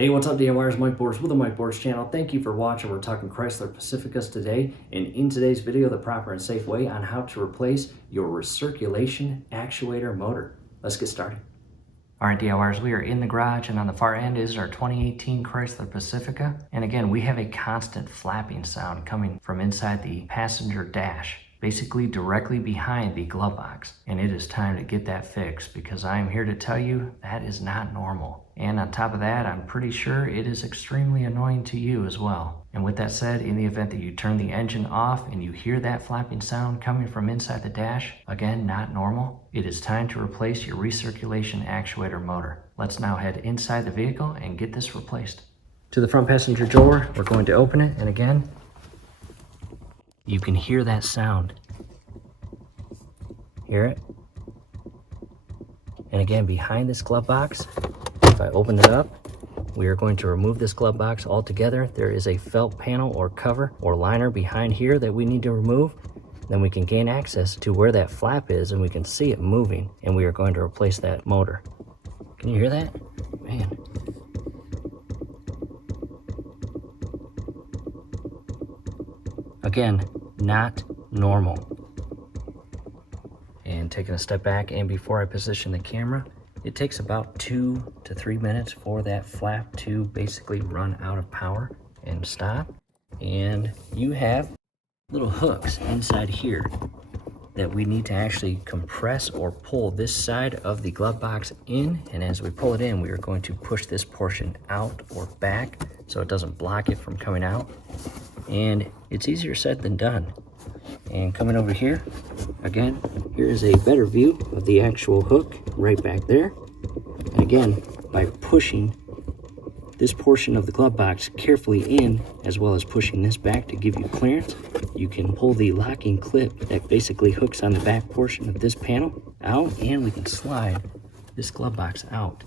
Hey, what's up DIYers, Mike Boards with the Mike Boards channel. Thank you for watching. We're talking Chrysler Pacificas today, and in today's video, the proper and safe way on how to replace your recirculation actuator motor. Let's get started. All right, DIYers, we are in the garage, and on the far end is our 2018 Chrysler Pacifica. And again, we have a constant flapping sound coming from inside the passenger dash, basically directly behind the glove box. And it is time to get that fixed because I am here to tell you that is not normal. And on top of that, I'm pretty sure it is extremely annoying to you as well. And with that said, in the event that you turn the engine off and you hear that flapping sound coming from inside the dash, again, not normal, it is time to replace your recirculation actuator motor. Let's now head inside the vehicle and get this replaced. To the front passenger door, we're going to open it, and again, you can hear that sound. Hear it? And again, behind this glove box, if I open it up, we are going to remove this glove box altogether. There is a felt panel or cover or liner behind here that we need to remove. Then we can gain access to where that flap is and we can see it moving, and we are going to replace that motor. Can you hear that? Man. Again, not normal. And taking a step back, and before I position the camera, it takes about 2 to 3 minutes for that flap to basically run out of power and stop. And you have little hooks inside here that we need to actually compress or pull this side of the glove box in. And as we pull it in, we are going to push this portion out or back so it doesn't block it from coming out. And it's easier said than done. And coming over here, again, here is a better view of the actual hook right back there. And again, by pushing this portion of the glove box carefully in, as well as pushing this back to give you clearance, you can pull the locking clip that basically hooks on the back portion of this panel out, and we can slide this glove box out.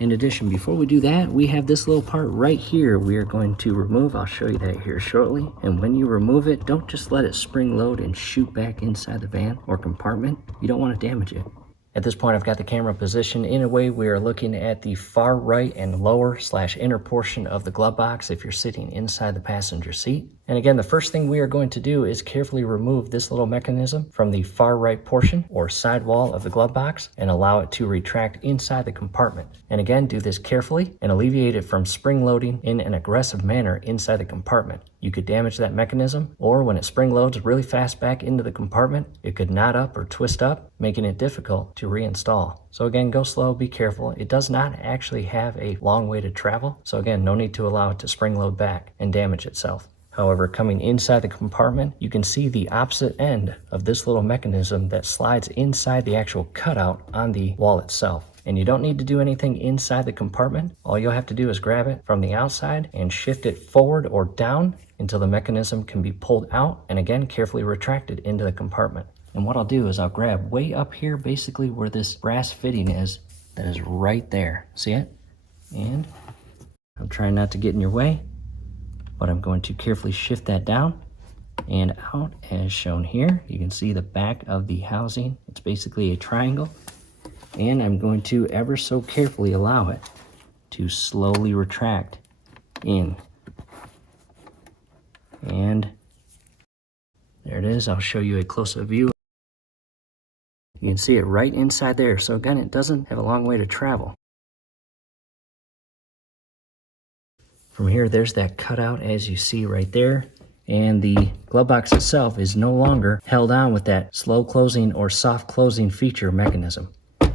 In addition, before we do that, we have this little part right here we are going to remove. I'll show you that here shortly. And when you remove it, don't just let it spring load and shoot back inside the van or compartment. You don't want to damage it. At this point, I've got the camera positioned in a way we are looking at the far right and lower / inner portion of the glove box if you're sitting inside the passenger seat. And again, the first thing we are going to do is carefully remove this little mechanism from the far right portion or side wall of the glove box and allow it to retract inside the compartment. And again, do this carefully and alleviate it from spring loading in an aggressive manner inside the compartment. You could damage that mechanism, or when it spring loads really fast back into the compartment, it could knot up or twist up, making it difficult to reinstall. So again, go slow, be careful. It does not actually have a long way to travel. So again, no need to allow it to spring load back and damage itself. However, coming inside the compartment, you can see the opposite end of this little mechanism that slides inside the actual cutout on the wall itself. And you don't need to do anything inside the compartment. All you'll have to do is grab it from the outside and shift it forward or down until the mechanism can be pulled out and again carefully retracted into the compartment. And what I'll do is I'll grab way up here, basically where this brass fitting is, that is right there. See it? And I'm trying not to get in your way, but I'm going to carefully shift that down and out as shown here. You can see the back of the housing. It's basically a triangle. And I'm going to ever so carefully allow it to slowly retract in. And there it is. I'll show you a close-up view. You can see it right inside there. So again, it doesn't have a long way to travel. From here, there's that cutout as you see right there. And the glove box itself is no longer held on with that slow closing or soft closing feature mechanism.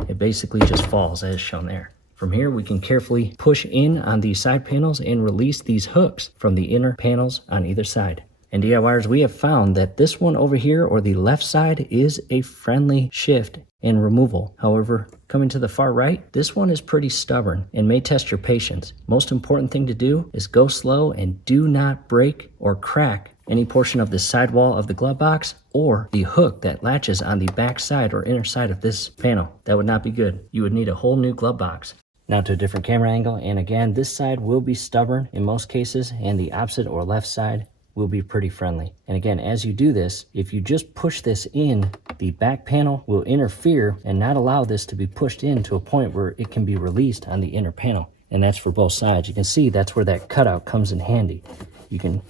It basically just falls as shown there. From here, we can carefully push in on these side panels and release these hooks from the inner panels on either side. And DIYers, we have found that this one over here, or the left side, is a friendly shift and removal. However, coming to the far right, this one is pretty stubborn and may test your patience. Most important thing to do is go slow and do not break or crack any portion of the sidewall of the glove box or the hook that latches on the back side or inner side of this panel. That would not be good. You would need a whole new glove box. Now to a different camera angle, and again, this side will be stubborn in most cases, and the opposite or left side will be pretty friendly. And again, as you do this, if you just push this in, the back panel will interfere and not allow this to be pushed in to a point where it can be released on the inner panel. and that's for both sides. You can see that's where that cutout comes in handy. You can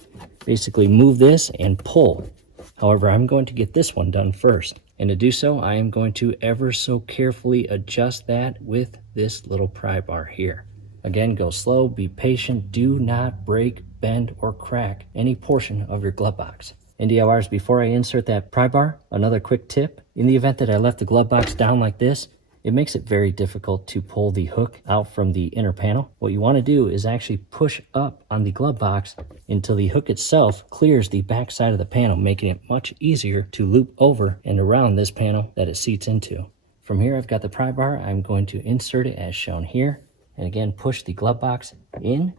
basically move this and pull. However, I'm going to get this one done first. And to do so, I am going to ever so carefully adjust that with this little pry bar here. Again, go slow, be patient, do not break, bend, or crack any portion of your glove box. And DIYers, before I insert that pry bar, another quick tip. In the event that I left the glove box down like this, it makes it very difficult to pull the hook out from the inner panel. What you want to do is actually push up on the glove box until the hook itself clears the back side of the panel, making it much easier to loop over and around this panel that it seats into. From here, I've got the pry bar. I'm going to insert it as shown here. And again, push the glove box in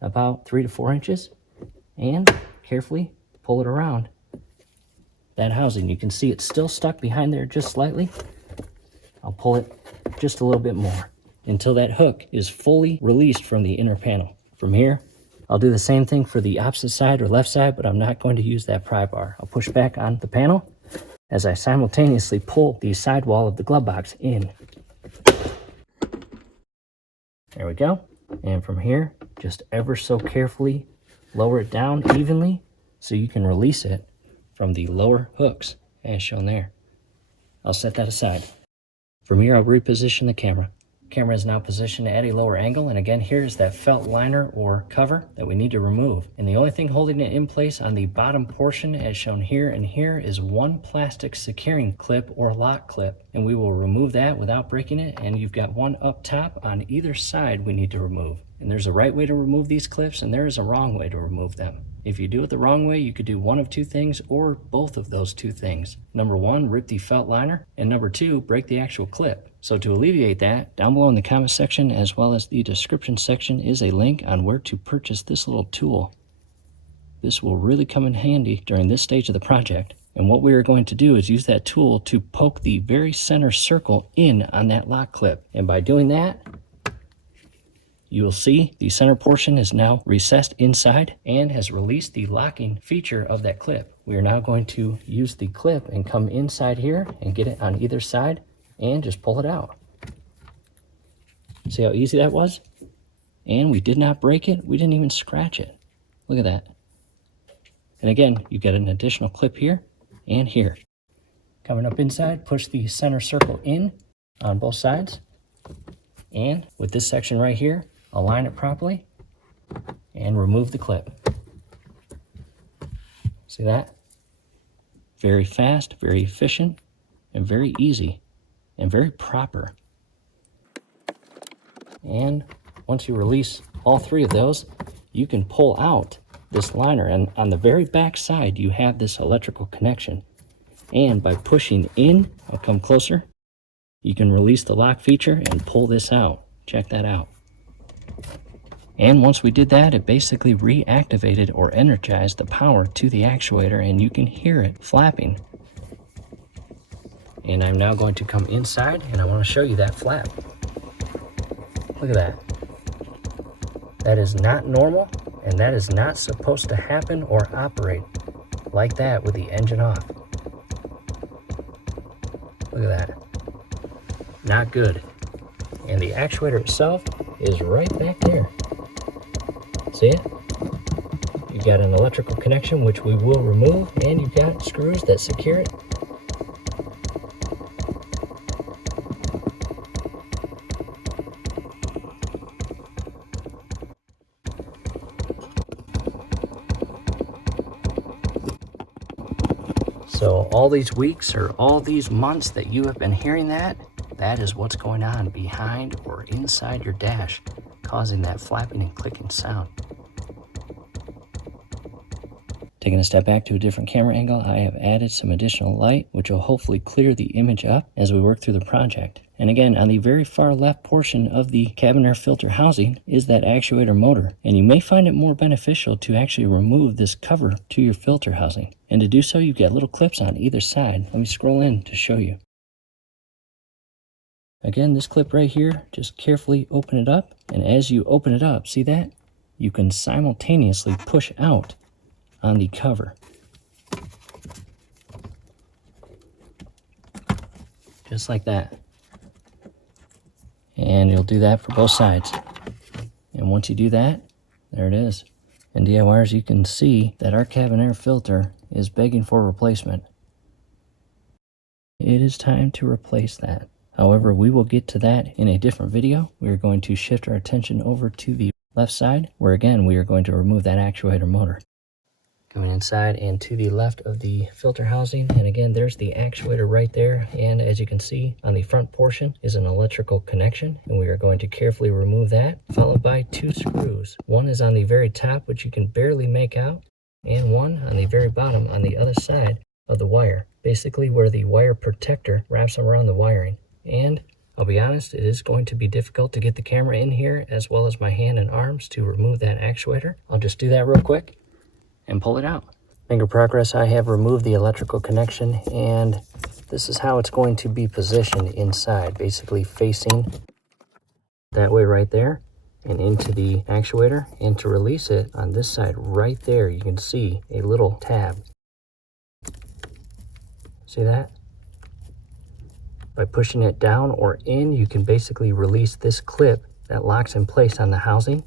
about 3 to 4 inches and carefully pull it around that housing. You can see it's still stuck behind there just slightly. I'll pull it just a little bit more until that hook is fully released from the inner panel. From here, I'll do the same thing for the opposite side or left side, but I'm not going to use that pry bar. I'll push back on the panel as I simultaneously pull the sidewall of the glove box in. There we go. And from here, just ever so carefully lower it down evenly so you can release it from the lower hooks as shown there. I'll set that aside. From here, I'll reposition the camera. Camera is now positioned at a lower angle, and again, here's that felt liner or cover that we need to remove. And the only thing holding it in place on the bottom portion as shown here and here is one plastic securing clip or lock clip, and we will remove that without breaking it. And you've got one up top on either side we need to remove. And there's a right way to remove these clips, and there is a wrong way to remove them. If you do it the wrong way, you could do one of two things or both of those two things. Number one, rip the felt liner, and number two, break the actual clip. So to alleviate that, down below in the comment section as well as the description section is a link on where to purchase this little tool. This will really come in handy during this stage of the project. And what we are going to do is use that tool to poke the very center circle in on that lock clip. And by doing that, you will see the center portion is now recessed inside and has released the locking feature of that clip. We are now going to use the clip and come inside here and get it on either side and just pull it out. See how easy that was? And we did not break it. We didn't even scratch it. Look at that. And again, you get an additional clip here and here. Coming up inside, push the center circle in on both sides. And with this section right here, align it properly and remove the clip. See that? Very fast, very efficient, and very easy, and very proper. And once you release all three of those, you can pull out this liner, and on the very back side you have this electrical connection. And by pushing in, I'll come closer, you can release the lock feature and pull this out. Check that out. And once we did that, it basically reactivated or energized the power to the actuator, and you can hear it flapping. And I'm now going to come inside and I want to show you that flap. Look at that. That is not normal, and that is not supposed to happen or operate like that with the engine off. Look at that. Not good. And the actuator itself is right back there. See it? You've got an electrical connection, which we will remove, and you've got screws that secure it. So all these weeks or all these months that you have been hearing that is what's going on behind or inside your dash, causing that flapping and clicking sound. Taking a step back to a different camera angle, I have added some additional light, which will hopefully clear the image up as we work through the project. And again, on the very far left portion of the cabin air filter housing is that actuator motor. And you may find it more beneficial to actually remove this cover to your filter housing. And to do so, you've got little clips on either side. Let me scroll in to show you. Again, this clip right here, just carefully open it up. And as you open it up, see that? You can simultaneously push out on the cover. Just like that. And you'll do that for both sides. And once you do that, there it is. And DIYers, you can see that our cabin air filter is begging for replacement. It is time to replace that. However, we will get to that in a different video. We are going to shift our attention over to the left side, where again, we are going to remove that actuator motor. Coming inside and to the left of the filter housing, and again, there's the actuator right there. And as you can see, on the front portion is an electrical connection, and we are going to carefully remove that, followed by 2 screws. One is on the very top, which you can barely make out, and one on the very bottom on the other side of the wire, basically where the wire protector wraps around the wiring. And I'll be honest, it is going to be difficult to get the camera in here, as well as my hand and arms, to remove that actuator. I'll just do that real quick and pull it out. Finger progress, I have removed the electrical connection, and this is how it's going to be positioned inside, basically facing that way right there and into the actuator. And to release it on this side right there, you can see a little tab. See that? By pushing it down or in, you can basically release this clip that locks in place on the housing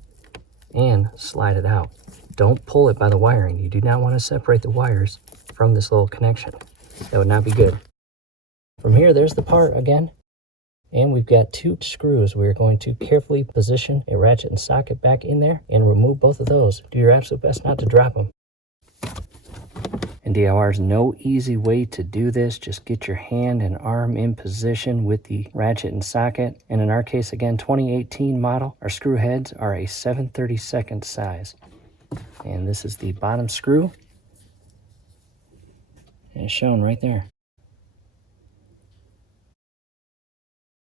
and slide it out. Don't pull it by the wiring. You do not want to separate the wires from this little connection. That would not be good. From here, there's the part again. And we've got 2 screws. We're going to carefully position a ratchet and socket back in there and remove both of those. Do your absolute best not to drop them. And DIYers, no easy way to do this. Just get your hand and arm in position with the ratchet and socket. And in our case, again, 2018 model, our screw heads are a 7/32 size. And this is the bottom screw, and it's shown right there.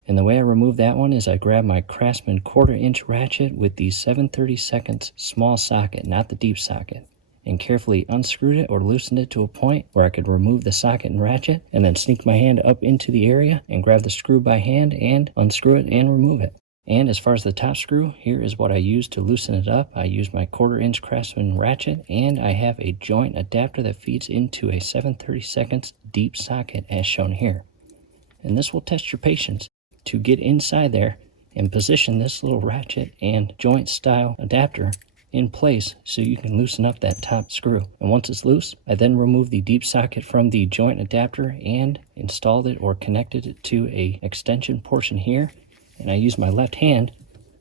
And the way I remove that one is I grab my Craftsman 1/4" ratchet with the 7/32 small socket, not the deep socket, and carefully unscrewed it or loosened it to a point where I could remove the socket and ratchet, and then sneak my hand up into the area and grab the screw by hand and unscrew it and remove it. And as far as the top screw, here is what I use to loosen it up. I use my 1/4" Craftsman ratchet, and I have a joint adapter that feeds into a 7/32 deep socket as shown here. And this will test your patience to get inside there and position this little ratchet and joint style adapter in place so you can loosen up that top screw. And once it's loose, I then remove the deep socket from the joint adapter and installed it or connected it to a extension portion here. And I use my left hand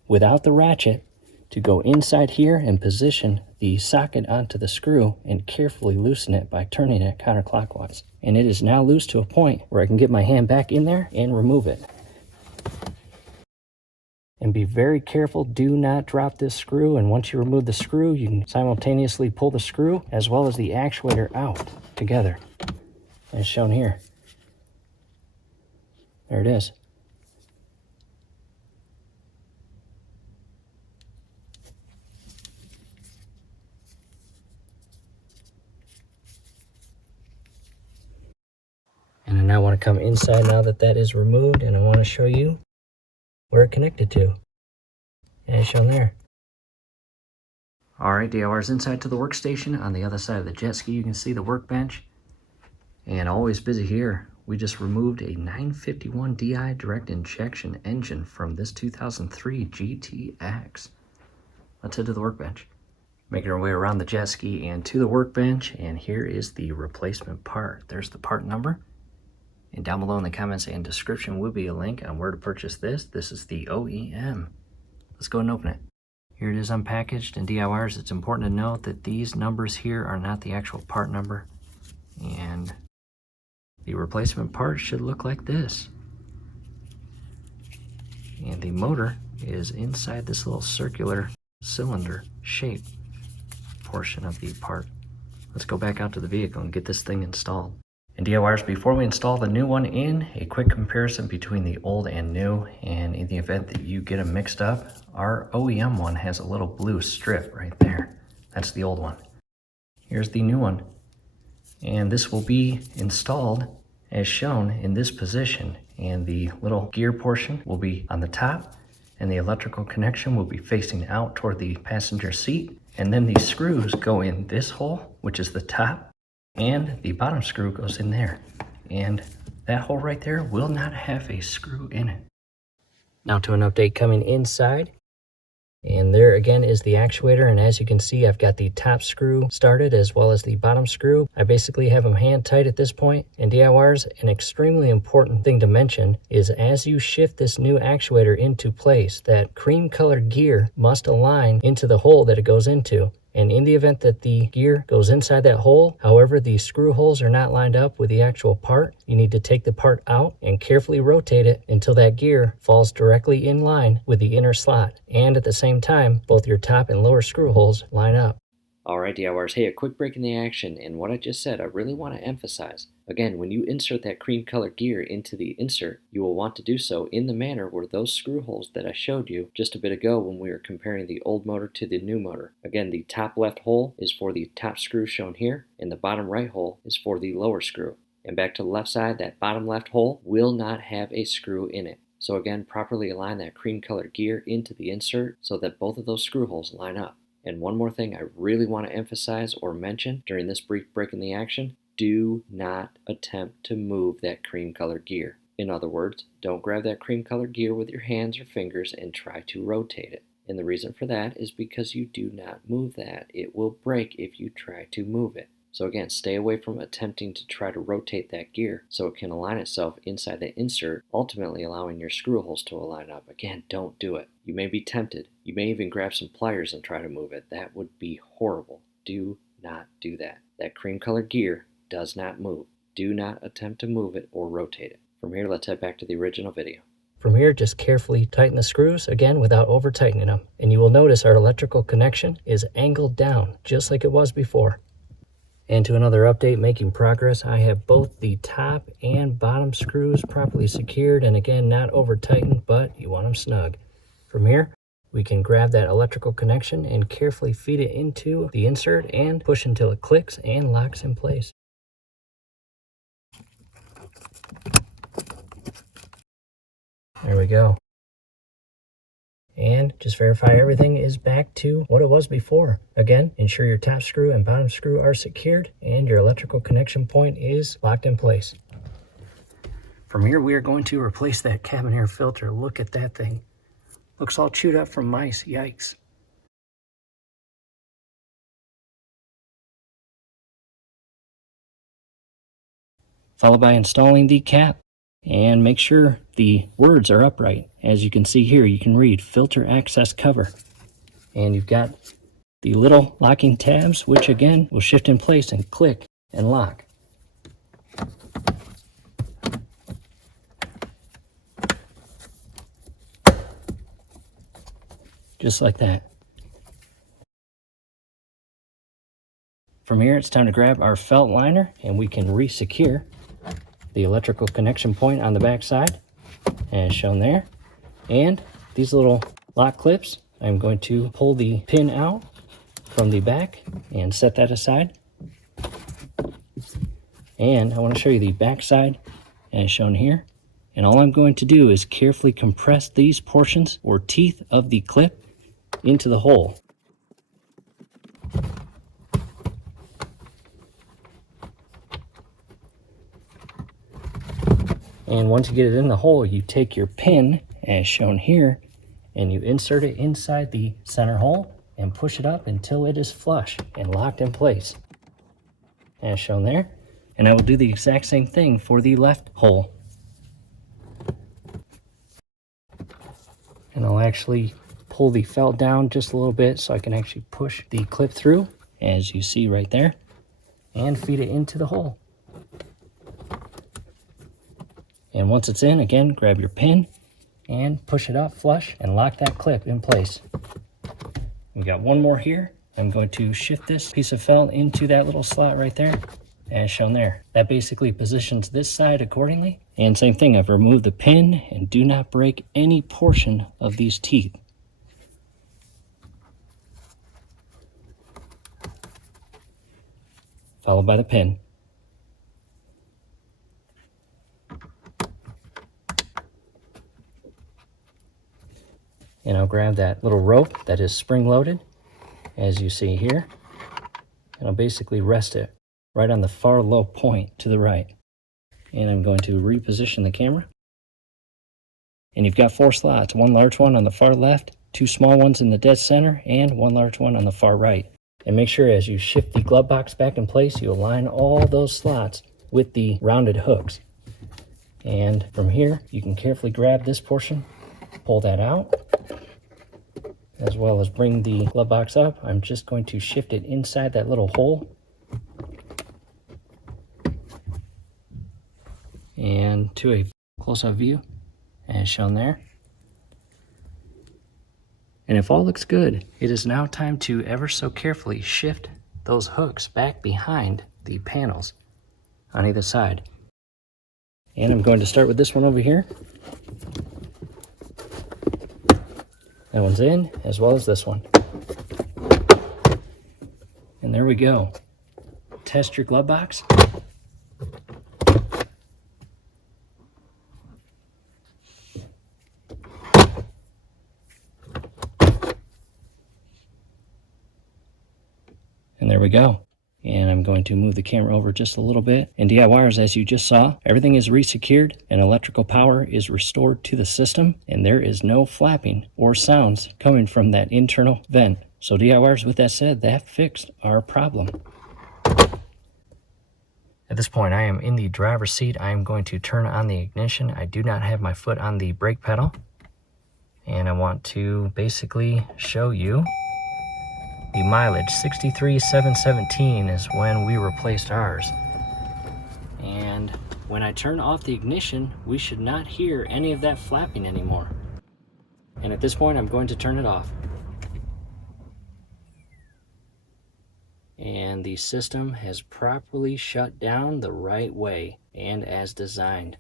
without the ratchet to go inside here and position the socket onto the screw and carefully loosen it by turning it counterclockwise. And it is now loose to a point where I can get my hand back in there and remove it. And be very careful, do not drop this screw. And once you remove the screw, you can simultaneously pull the screw as well as the actuator out together, as shown here. There it is. And I now want to come inside now that that is removed, and I want to show you where it connected to, as shown there. All right, DIYers, inside to the workstation. On the other side of the jet ski, you can see the workbench. And always busy here. We just removed a 951 DI direct injection engine from this 2003 GTX. Let's head to the workbench. Making our way around the jet ski and to the workbench, and here is the replacement part. There's the part number. And down below in the comments and description will be a link on where to purchase this. This is the OEM. Let's go and open it. Here it is unpackaged. And DIYers, it's important to note that these numbers here are not the actual part number. And the replacement part should look like this. And the motor is inside this little circular cylinder shape portion of the part. Let's go back out to the vehicle and get this thing installed. And DIYers, before we install the new one in, a quick comparison between the old and new. And in the event that you get them mixed up, our OEM one has a little blue strip right there. That's the old one. Here's the new one. And this will be installed as shown in this position. And the little gear portion will be on the top, and the electrical connection will be facing out toward the passenger seat. And then the screws go in this hole, which is the top, and the bottom screw goes in there. And that hole right there will not have a screw in it. Now to an update coming inside. And there again is the actuator, and as you can see, I've got the top screw started as well as the bottom screw. I basically have them hand tight at this point. And DIYers, an extremely important thing to mention is as you shift this new actuator into place, that cream colored gear must align into the hole that it goes into. And in the event that the gear goes inside that hole, however, the screw holes are not lined up with the actual part, you need to take the part out and carefully rotate it until that gear falls directly in line with the inner slot. And at the same time, both your top and lower screw holes line up. Alright DIYers, hey, a quick break in the action, and what I just said I really want to emphasize. Again, when you insert that cream colored gear into the insert, you will want to do so in the manner where those screw holes that I showed you just a bit ago when we were comparing the old motor to the new motor. Again, the top left hole is for the top screw shown here, and the bottom right hole is for the lower screw. And back to the left side, that bottom left hole will not have a screw in it. So again, properly align that cream colored gear into the insert so that both of those screw holes line up. And one more thing I really want to emphasize or mention during this brief break in the action, do not attempt to move that cream colored gear. In other words, don't grab that cream colored gear with your hands or fingers and try to rotate it. And the reason for that is because you do not move that. It will break if you try to move it. So again, stay away from attempting to try to rotate that gear so it can align itself inside the insert, ultimately allowing your screw holes to align up. Again, don't do it. You may be tempted. You may even grab some pliers and try to move it. That would be horrible. Do not do that. That cream colored gear does not move. Do not attempt to move it or rotate it. From here, let's head back to the original video. From here, just carefully tighten the screws, again, without over tightening them. And you will notice our electrical connection is angled down, just like it was before. And to another update, making progress, I have both the top and bottom screws properly secured, and again, not over tightened, but you want them snug. From here, we can grab that electrical connection and carefully feed it into the insert and push until it clicks and locks in place. There we go. And just verify everything is back to what it was before. Again, ensure your top screw and bottom screw are secured and your electrical connection point is locked in place. From here, we are going to replace that cabin air filter. Look at that thing. Looks all chewed up from mice. Yikes. Followed by installing the cap. And make sure the words are upright. As you can see here, you can read filter access cover. And you've got the little locking tabs, which again will shift in place and click and lock. Just like that. From here, it's time to grab our felt liner and we can re-secure the electrical connection point on the back side as shown there. And these little lock clips, I'm going to pull the pin out from the back and set that aside. And I want to show you the back side as shown here. And all I'm going to do is carefully compress these portions or teeth of the clip into the hole. And once you get it in the hole, you take your pin, as shown here, and you insert it inside the center hole and push it up until it is flush and locked in place, as shown there. And I will do the exact same thing for the left hole. And I'll actually pull the felt down just a little bit so I can actually push the clip through, as you see right there, and feed it into the hole. And once it's in, again, grab your pin and push it up flush and lock that clip in place. We got one more here. I'm going to shift this piece of felt into that little slot right there, as shown there. That basically positions this side accordingly. And same thing, I've removed the pin and do not break any portion of these teeth. Followed by the pin. And I'll grab that little rope that is spring-loaded, as you see here, and I'll basically rest it right on the far low point to the right. And I'm going to reposition the camera. And you've got 4 slots, 1 large one on the far left, 2 small ones in the dead center, and 1 large one on the far right. And make sure as you shift the glove box back in place, you align all those slots with the rounded hooks. And from here, you can carefully grab this portion, pull that out, as well as bring the glove box up. I'm just going to shift it inside that little hole. And to a close-up view, as shown there. And if all looks good, it is now time to ever so carefully shift those hooks back behind the panels on either side. And I'm going to start with this one over here. That one's in, as well as this one. And there we go. Test your glove box. And there we go. And I'm going to move the camera over just a little bit. And DIYers, as you just saw, everything is resecured and electrical power is restored to the system, and there is no flapping or sounds coming from that internal vent. So DIYers, with that said, that fixed our problem. At this point, I am in the driver's seat. I am going to turn on the ignition. I do not have my foot on the brake pedal. And I want to basically show you the mileage. 63,717 is when we replaced ours. And when I turn off the ignition, we should not hear any of that flapping anymore. And at this point, I'm going to turn it off. And the system has properly shut down the right way and as designed.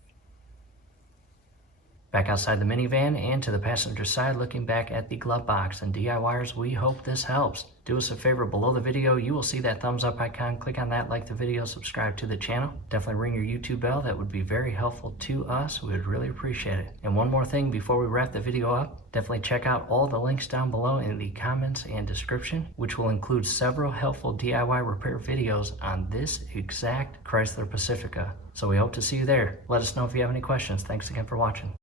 Back outside the minivan and to the passenger side, looking back at the glove box. And DIYers, we hope this helps. Do us a favor, below the video, you will see that thumbs up icon. Click on that, like the video, subscribe to the channel. Definitely ring your YouTube bell. That would be very helpful to us. We would really appreciate it. And one more thing before we wrap the video up, definitely check out all the links down below in the comments and description, which will include several helpful DIY repair videos on this exact Chrysler Pacifica. So we hope to see you there. Let us know if you have any questions. Thanks again for watching.